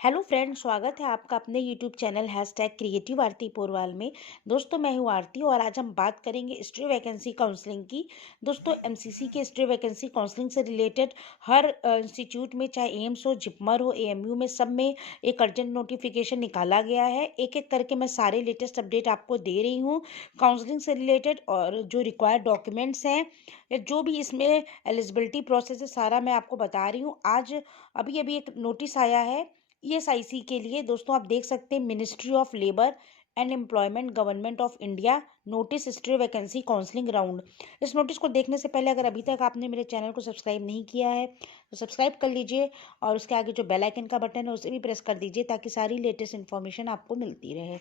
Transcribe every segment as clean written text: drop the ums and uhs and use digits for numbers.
Hello friend, स्वागत है आपका अपने यूट्यूब चैनल #क्रिएटिव आरती पोरवाल में। दोस्तों, मैं हूँ आरती और आज हम बात करेंगे हिस्ट्री वैकेंसी काउंसलिंग की। दोस्तों, एमसीसी के हिस्ट्री वैकेंसी काउंसलिंग से रिलेटेड हर इंस्टीट्यूट में, चाहे एम्स हो, जिपमर हो, एएमयू में, सब में एक अर्जेंट नोटिफिकेशन निकाला गया है। एक एक करके मैं सारे लेटेस्ट अपडेट आपको दे रही हूँ काउंसलिंग से रिलेटेड, और जो रिक्वायर्ड डॉक्यूमेंट्स हैं या जो भी इसमें एलिजिबिलिटी प्रोसेस है, सारा मैं आपको बता रही हूँ। आज अभी अभी एक नोटिस आया है ईएसआईसी के लिए। दोस्तों, आप देख सकते हैं, ministry of labour and employment, government of India, notice history vacancy counselling round. इस नोटिस को देखने से पहले अगर अभी तक आपने मेरे चैनल को सब्सक्राइब नहीं किया है तो सब्सक्राइब कर लीजिए, और उसके आगे जो बेल आइकन का बटन है उसे भी प्रेस कर दीजिए ताकि सारी लेटेस्ट इन्फॉर्मेशन आपको मिलती रहे।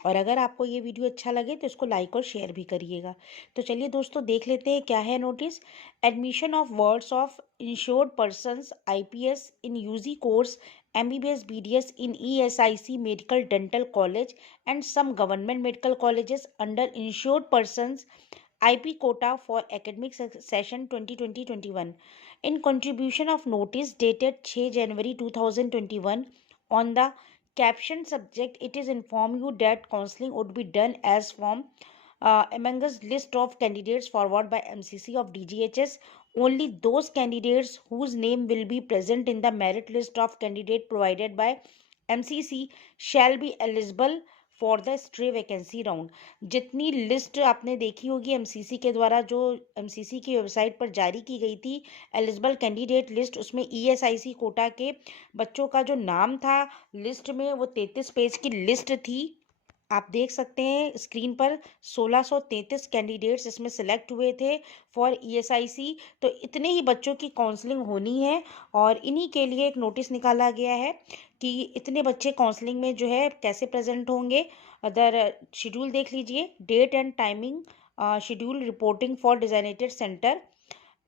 और अगर आपको ये वीडियो अच्छा लगे तो इसको लाइक और शेयर भी करिएगा। तो चलिए दोस्तों, देख लेते हैं क्या है notice. Admission of wards of insured persons IPs in UG course MBBS BDS in ESIC medical dental college and some government medical colleges under insured persons IP quota for academic session 2020-21 in contribution of notice dated 6 January 2021 on the captioned subject. It is informed you that counseling would be done as from among us list of candidates forwarded by MCC of DGHS. Only those candidates whose name will be present in the merit list of candidate provided by MCC shall be eligible for the stray vacancy round. जितनी list आपने देखी होगी MCC के द्वारा, जो MCC की website पर जारी की गई थी एलिजिबल कैंडिडेट लिस्ट, उसमें ईएसआईसी कोटा के बच्चों का जो नाम था लिस्ट में, वो 33 पेज की लिस्ट थी। आप देख सकते हैं स्क्रीन पर 1633 कैंडिडेट्स इसमें सिलेक्ट हुए थे फॉर ईएसआईसी। तो इतने ही बच्चों की काउंसलिंग होनी है, और इन्हीं के लिए एक नोटिस निकाला गया है कि इतने बच्चे काउंसलिंग में जो है कैसे प्रेजेंट होंगे। अदर शेड्यूल देख लीजिए, date and timing, schedule reporting for designated centre.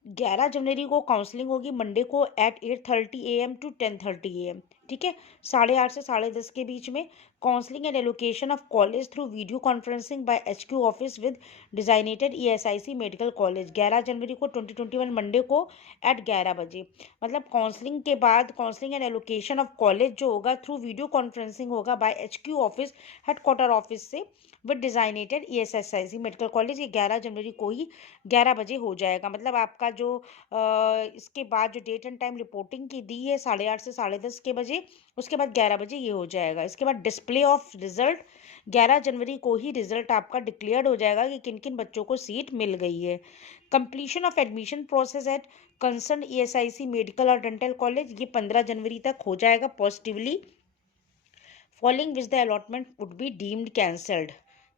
11 जनवरी को काउंसलिंग होगी, मंडे को एट 8:30 AM टू 10:30 AM। ठीक है, 8:30 से 10:30 के बीच में। Counselling and allocation of college through video conferencing by HQ office with designated ESIC medical college, 11 जनवरी को 2021 मंडे को एट 11 बजे। मतलब काउंसलिंग के बाद counselling and allocation of college जो होगा थ्रू वीडियो कॉन्फ्रेंसिंग होगा by HQ office, headquarter office से, with designated ESIC medical college. ये 11 जनवरी को ही 11 बजे हो जाएगा। मतलब आपका जो इसके बाद जो डेट एंड टाइम रिपोर्टिंग की दी है 8:30 से 10:30 के बजे, उसके बाद 11 बजे ये हो जाएगा। इसके बाद डिस्प्ले ऑफ रिजल्ट, 11 जनवरी को ही रिजल्ट आपका डिक्लेयर्ड हो जाएगा कि किन किन बच्चों को सीट मिल गई है। Completion of admission process at concern ESIC medical और डेंटल कॉलेज, ये 15 जनवरी तक हो जाएगा positively, following which the allotment would be deemed cancelled.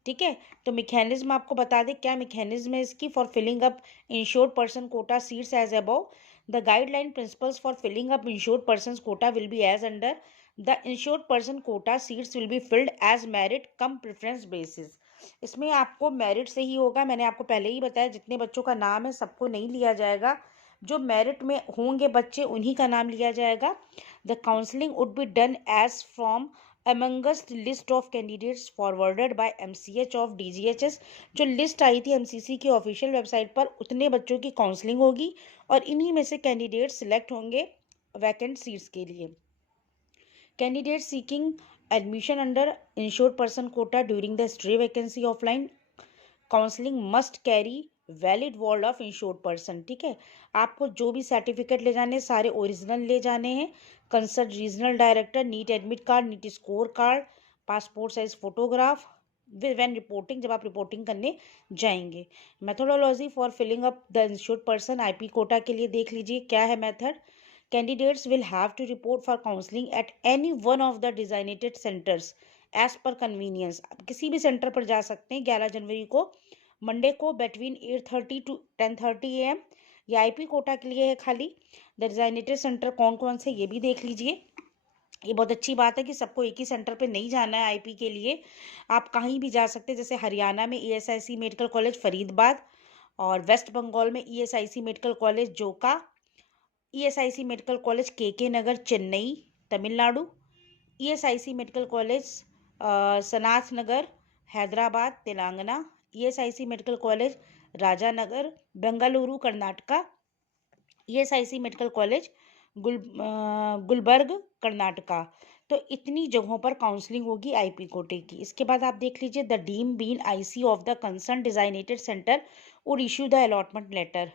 ठीक है, तो मैकेनिज्म आपको बता दें क्या मैकेनिज्म है इसकी। For filling up insured person quota seats as above, the guideline principles for filling up insured person quota will be as under. The insured person quota seats will be filled as merit cum preference basis. इसमें आपको merit से ही होगा। मैंने आपको पहले ही बताया, जितने बच्चों का नाम है सबको नहीं लिया जाएगा, जो मेरिट में होंगे बच्चे उन्हीं का नाम लिया जाएगा। The counselling would be done as from amongst list of candidates forwarded by MCH of DGHS। जो लिस्ट आई थी MCC की ऑफिशियल वेबसाइट पर, उतने बच्चों की काउंसलिंग होगी और इन्हीं में से कैंडिडेट सिलेक्ट होंगे वैकेंट सीट्स के लिए। Candidate seeking admission under insured person quota during the stray vacancy offline counselling must carry valid ward of insured person. ठीक है, आपको जो भी सर्टिफिकेट ले जाने सारे ओरिजिनल ले जाने हैं। Concerned regional director, NEET admit card, NEET score card, passport size photograph when reporting, जब आप रिपोर्टिंग करने जाएंगे। Methodology for filling up the insured person IP quota के लिए देख लीजिए क्या है method. Candidates will have to report for counselling at any one of the designated centres as per convenience. आप किसी भी सेंटर पर जा सकते हैं 11 जनवरी को, मंडे को बिटवीन 8:30 टू 10:30 AM। ये आईपी कोटा के लिए है खाली। द डिजाइनेटेड सेंटर कौन कौन से ये भी देख लीजिए। ये बहुत अच्छी बात है कि सबको एक ही सेंटर पे नहीं जाना है आईपी के लिए, आप कहीं भी जा सकते हैं। जैसे हरियाणा में ईएसआईसी मेडिकल कॉलेज फरीदाबाद, और वेस्ट बंगाल में ESIC medical college Joka, ESIC medical college KK Nagar Chennai Tamil Nadu, ESIC medical college Sanath Nagar Hyderabad Telangana, ESIC medical college Rajanagar Bengaluru Karnataka, ESIC medical college Gulbarga Karnataka. तो इतनी जगहों पर काउंसलिंग होगी आईपी कोटे की। इसके बाद आप देख लीजिए, the dean been IC of the concern designated centre would issue the allotment letter.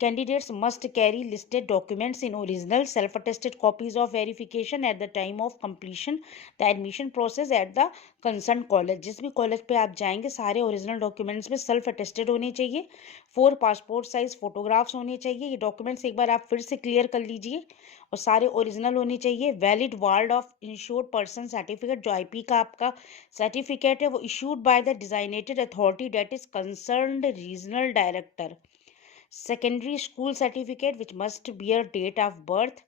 Candidates must carry listed documents in original self-attested copies of verification at the time of completion the admission process at the concerned college। जिस भी college पे आप जाएंगे सारे original documents में self attested होने चाहिए। 4 passport size photographs होने चाहिए। ये डॉक्यूमेंट्स एक बार आप फिर से क्लियर कर लीजिए और सारे ओरिजिनल होने चाहिए। Valid ward of insured person certificate, जो आईपी का आपका सर्टिफिकेट है वो issued by the designated authority date is concerned regional director. Secondary school certificate which must bear date of birth,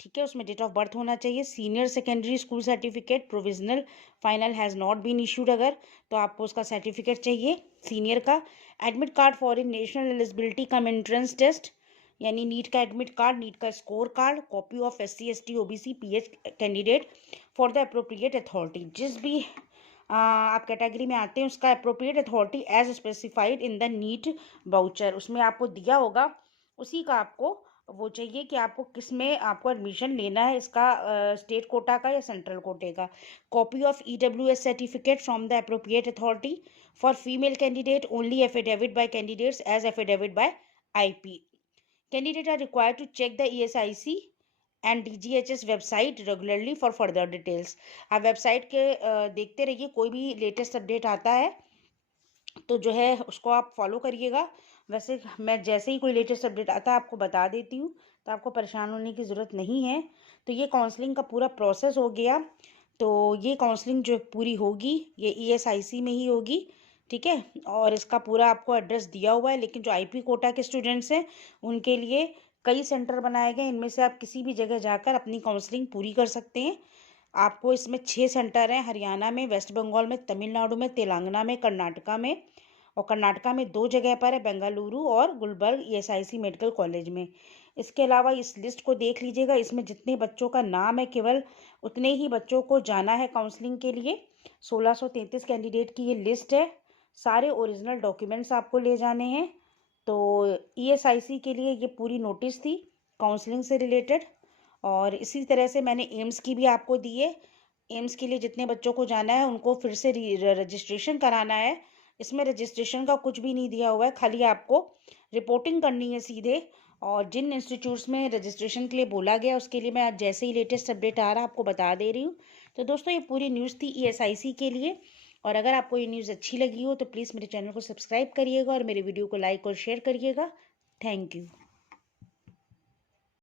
ठीक है, उसमें डेट ऑफ बर्थ होना चाहिए। Senior secondary school certificate provisional final has not been issued, अगर तो आपको उसका certificate चाहिए सीनियर का। Admit card for in national eligibility cum entrance test, यानी नीट का एडमिट कार्ड, नीट का score card, copy of SC ST OBC PH candidate for the appropriate authority. जिस भी आप कैटेगरी में आते हैं उसका appropriate authority as specified in the NEET voucher, उसमें आपको दिया होगा उसी का आपको वो चाहिए कि आपको किस में आपको एडमिशन लेना है, इसका स्टेट कोटा का या सेंट्रल कोटे का। Copy of EWS certificate from the appropriate authority for female candidate only affidavit by candidates as affidavit by IP। Candidate are required to check the ESIC and DGHS website regularly for further details. आप website के देखते रहिए, कोई भी latest update आता है तो जो है उसको आप फॉलो करिएगा। वैसे मैं जैसे ही कोई लेटेस्ट अपडेट आता है आपको बता देती हूँ, तो आपको परेशान होने की ज़रूरत नहीं है। तो ये काउंसलिंग का पूरा प्रोसेस हो गया। तो ये काउंसलिंग जो पूरी होगी ये ESIC में ही होगी, ठीक है। और इसका पूरा आपको एड्रेस दिया हुआ है, लेकिन जो IP कोटा के स्टूडेंट्स हैं उनके लिए कई सेंटर बनाए गए, इनमें से आप किसी भी जगह जाकर अपनी काउंसलिंग पूरी कर सकते हैं। आपको इसमें 6 सेंटर हैं, हरियाणा में, वेस्ट बंगाल में, तमिलनाडु में, तेलंगाना में, कर्नाटका में। और कर्नाटका में 2 जगह पर है, बेंगलुरु और गुलबर्ग ESIC मेडिकल कॉलेज में। इसके अलावा इस लिस्ट को देख लीजिएगा, इसमें जितने बच्चों का नाम है केवल उतने ही बच्चों को जाना है काउंसलिंग के लिए। 1633 कैंडिडेट की ये लिस्ट है। सारे ओरिजिनल डॉक्यूमेंट्स आपको ले जाने हैं। तो ESIC के लिए ये पूरी नोटिस थी काउंसलिंग से रिलेटेड। और इसी तरह से मैंने एम्स की भी आपको दी है। एम्स के लिए जितने बच्चों को जाना है उनको फिर से रजिस्ट्रेशन कराना है। इसमें रजिस्ट्रेशन का कुछ भी नहीं दिया हुआ है, खाली आपको रिपोर्टिंग करनी है सीधे। और जिन इंस्टीट्यूट्स में रजिस्ट्रेशन के लिए बोला गया उसके लिए मैं आज जैसे ही लेटेस्ट अपडेट आ रहा आपको बता दे रही हूँ। तो दोस्तों ये पूरी न्यूज़ थी ESIC के लिए। और अगर आपको ये न्यूज़ अच्छी लगी हो तो प्लीज़ मेरे चैनल को सब्सक्राइब करिएगा और मेरे वीडियो को लाइक और शेयर करिएगा। Thank you.